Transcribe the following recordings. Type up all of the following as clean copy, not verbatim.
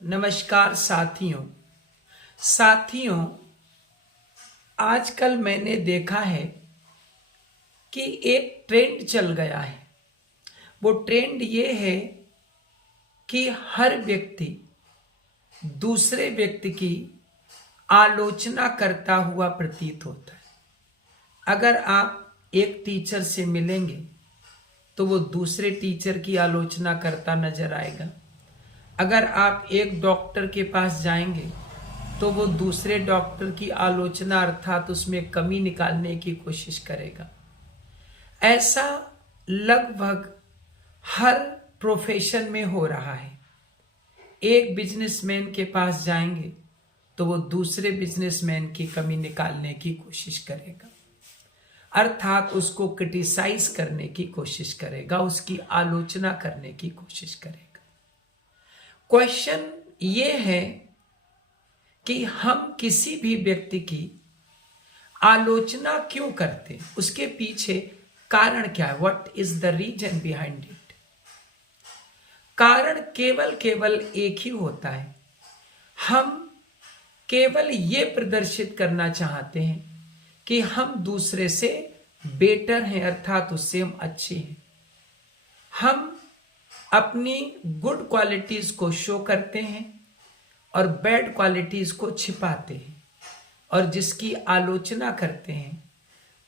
नमस्कार साथियों, आजकल मैंने देखा है कि एक ट्रेंड चल गया है। वो ट्रेंड ये है कि हर व्यक्ति दूसरे व्यक्ति की आलोचना करता हुआ प्रतीत होता है। अगर आप एक टीचर से मिलेंगे तो वो दूसरे टीचर की आलोचना करता नजर आएगा। अगर आप एक डॉक्टर के पास जाएंगे तो वो दूसरे डॉक्टर की आलोचना अर्थात उसमें कमी निकालने की कोशिश करेगा। ऐसा लगभग हर प्रोफेशन में हो रहा है। एक बिजनेसमैन के पास जाएंगे तो वो दूसरे बिजनेसमैन की कमी निकालने की कोशिश करेगा, अर्थात उसको क्रिटिसाइज करने की कोशिश करेगा, उसकी आलोचना करने की कोशिश करेगा। क्वेश्चन ये है कि हम किसी भी व्यक्ति की आलोचना क्यों करते, उसके पीछे कारण क्या है? What is the reason behind it? कारण केवल एक ही होता है। हम केवल ये प्रदर्शित करना चाहते हैं कि हम दूसरे से बेटर हैं, अर्थात उससे हम अच्छे हैं। हम अपनी गुड क्वालिटीज को शो करते हैं और बैड क्वालिटीज को छिपाते हैं, और जिसकी आलोचना करते हैं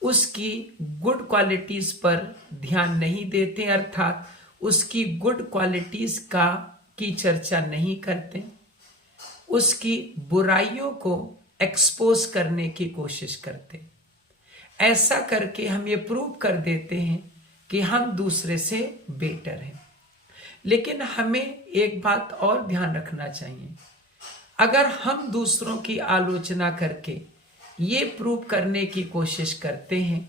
उसकी गुड क्वालिटीज पर ध्यान नहीं देते, अर्थात उसकी गुड क्वालिटीज की चर्चा नहीं करते, उसकी बुराइयों को एक्सपोज करने की कोशिश करते। ऐसा करके हम ये प्रूव कर देते हैं कि हम दूसरे से बेटर हैं। लेकिन हमें एक बात और ध्यान रखना चाहिए। अगर हम दूसरों की आलोचना करके ये प्रूव करने की कोशिश करते हैं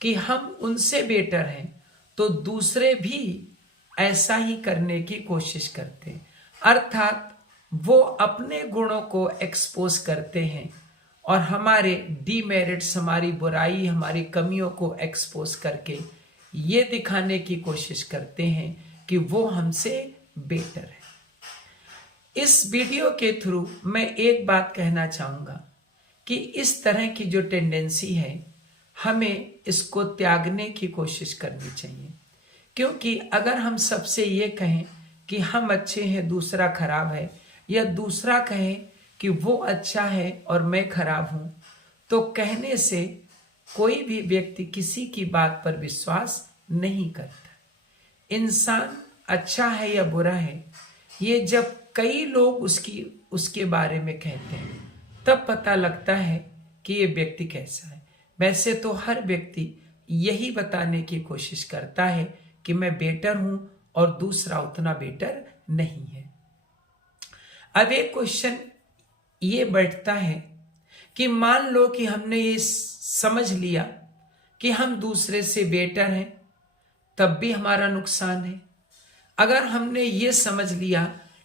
कि हम उनसे बेटर हैं, तो दूसरे भी ऐसा ही करने की कोशिश करते हैं, अर्थात वो अपने गुणों को एक्सपोज करते हैं और हमारे डीमेरिट्स, हमारी बुराई, हमारी कमियों को एक्सपोज करके ये दिखाने की कोशिश करते हैं कि वो हमसे बेटर है। इस वीडियो के थ्रू मैं एक बात कहना चाहूंगा कि इस तरह की जो टेंडेंसी है, हमें इसको त्यागने की कोशिश करनी चाहिए। क्योंकि अगर हम सबसे ये कहें कि हम अच्छे हैं, दूसरा खराब है, या दूसरा कहे कि वो अच्छा है और मैं खराब हूं, तो कहने से कोई भी व्यक्ति किसी की बात पर विश्वास नहीं करता। इंसान अच्छा है या बुरा है, ये जब कई लोग उसके बारे में कहते हैं तब पता लगता है कि ये व्यक्ति कैसा है। वैसे तो हर व्यक्ति यही बताने की कोशिश करता है कि मैं बेटर हूं और दूसरा उतना बेटर नहीं है। अब एक क्वेश्चन ये बैठता है कि मान लो कि हमने ये समझ लिया कि हम दूसरे से बेटर हैं, तब भी हमारा नुकसान है। अगर हमने ये समझ लिया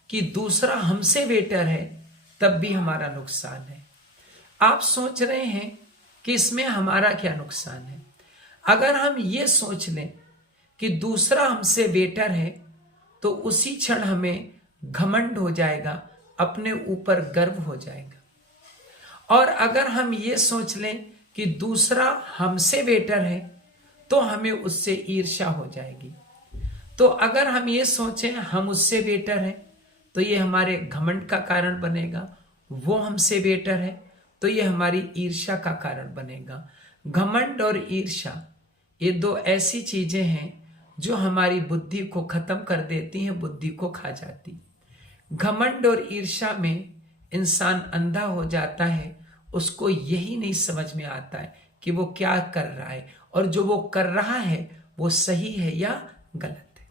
कि दूसरा हमसे बेटर है, तब भी हमारा नुकसान है। आप सोच रहे हैं कि इसमें हमारा क्या नुकसान है? अगर हम ये सोच लें कि दूसरा हमसे बेटर है, तो उसी क्षण हमें घमंड हो जाएगा, अपने ऊपर गर्व हो जाएगा। और अगर हम ये सोच लें कि दूसरा हमसे बेटर है, तो हमें उससे ईर्ष्या हो जाएगी। तो अगर हम ये सोचें हम उससे बेटर हैं, तो ये हमारे घमंड का कारण बनेगा। वो हमसे बेटर है तो ये हमारी ईर्ष्या का कारण बनेगा। घमंड और ईर्ष्या ये दो ऐसी चीजें हैं जो हमारी बुद्धि को खत्म कर देती हैं, बुद्धि को खा जाती। घमंड और ईर्ष्या में इंसान अंधा हो जाता है, उसको यही नहीं समझ में आता है कि वो क्या कर रहा है और जो वो कर रहा है वो सही है या गलत है।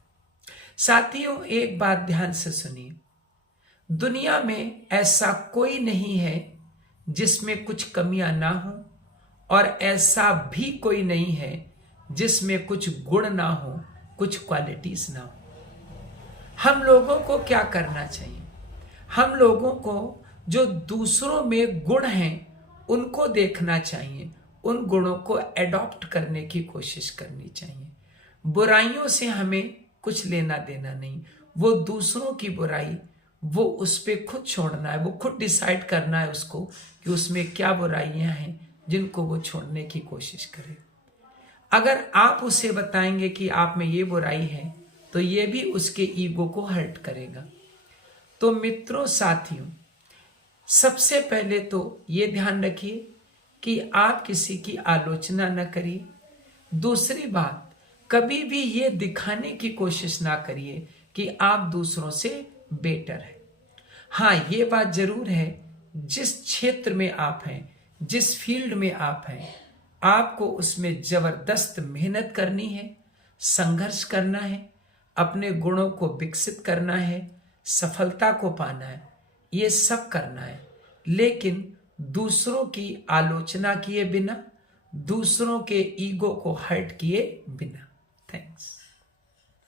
साथियों, एक बात ध्यान से सुनिए। दुनिया में ऐसा कोई नहीं है जिसमें कुछ कमियां ना हो, और ऐसा भी कोई नहीं है जिसमें कुछ गुण ना हो, कुछ क्वालिटीज ना हो। हम लोगों को क्या करना चाहिए? हम लोगों को जो दूसरों में गुण हैं उनको देखना चाहिए, उन गुणों को एडॉप्ट करने की कोशिश करनी चाहिए। बुराइयों से हमें कुछ लेना देना नहीं। वो दूसरों की बुराई वो उस पर खुद छोड़ना है, वो खुद डिसाइड करना है उसको कि उसमें क्या बुराइयां हैं जिनको वो छोड़ने की कोशिश करे। अगर आप उसे बताएंगे कि आप में ये बुराई है तो ये भी उसके ईगो को हर्ट करेगा। तो मित्रों, साथियों, सबसे पहले तो ये ध्यान रखिए कि आप किसी की आलोचना न करिए। दूसरी बात, कभी भी ये दिखाने की कोशिश ना करिए कि आप दूसरों से बेटर है। हाँ, ये बात जरूर है, जिस क्षेत्र में आप हैं, जिस फील्ड में आप हैं, आपको उसमें जबरदस्त मेहनत करनी है, संघर्ष करना है, अपने गुणों को विकसित करना है, सफलता को पाना है, ये सब करना है। लेकिन दूसरों की आलोचना किए बिना, दूसरों के ईगो को हर्ट किए बिना। थैंक्स।